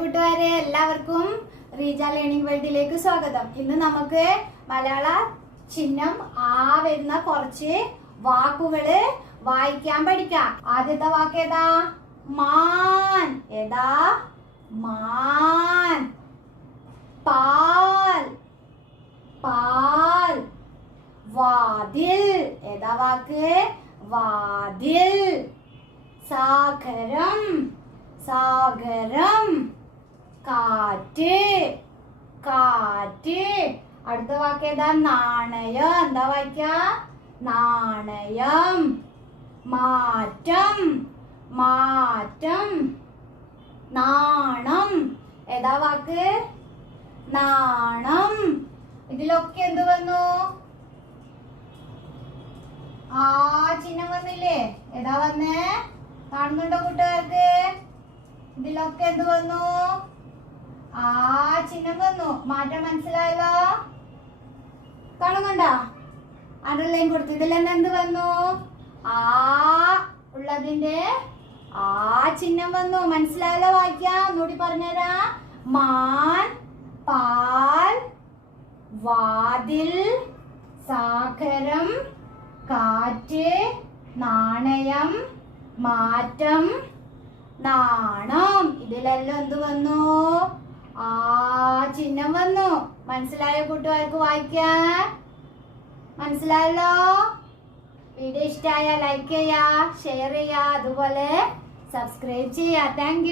കൂട്ടുകാരെ എല്ലാവർക്കും റീജ ലേണിംഗ് വേൾഡിലേക്ക് സ്വാഗതം. ഇന്ന് നമുക്ക് മലയാള ചിഹ്നം ആ വരുന്ന കുറച്ച് വാക്കുകൾ വായിക്കാൻ പഠിക്കാം. ആദ്യത്തെ വാക്ക് ഏതാ? മാൻ. ഏതാ? മാൻ. പാൽ. പാൽ. വാതിൽ. ഏതാ വാക്ക്? വാതിൽ. സാഗരം. സാഗരം. കാറ്റ് കാറ്റ്. അടുത്ത വാക്ക് ഏതാ? നാണയം. എന്താ വായിക്ക? നാണയം. മാറ്റം. മാറ്റം. നാണം. ഏതാ വാക്ക്? നാണം. ഇതിലൊക്കെ എന്ത് വന്നു? ആ ചിഹ്നം വന്നില്ലേ? ഏതാ വന്നേ? കാണുന്നുണ്ടോ കൂട്ടുകാർക്ക് ഇതിലൊക്കെ എന്ത് വന്നു? ആ ചിഹ്നം വന്നു. മാറ്റം മനസ്സിലായല്ലോ കാണുന്നുണ്ടോ? അണ്ടർലൈൻ കൊടുത്തു. ഇതിലെന്നെ എന്ത് വന്നു? ആ ഉള്ളതിന്റെ ആ ചിഹ്നം വന്നു. മനസ്സിലായല്ലോ വായിക്കാം ഒന്നുകൂടി പറഞ്ഞുതരാ. മാൻ പാൽ വാതിൽ സാഗരം കാറ്റ് നാണയം മാറ്റം നാണം. ഇതിലെല്ലാം എന്ത് വന്നു? ചിഹ്നം വന്നു. മനസ്സിലായ കൂട്ടുകാർക്ക് വായിക്കാൻ? മനസ്സിലായല്ലോ? വീഡിയോ ഇഷ്ടമായ ലൈക്ക് ചെയ്യാ ഷെയർ ചെയ്യാ അതുപോലെ സബ്സ്ക്രൈബ് ചെയ്യാ. താങ്ക്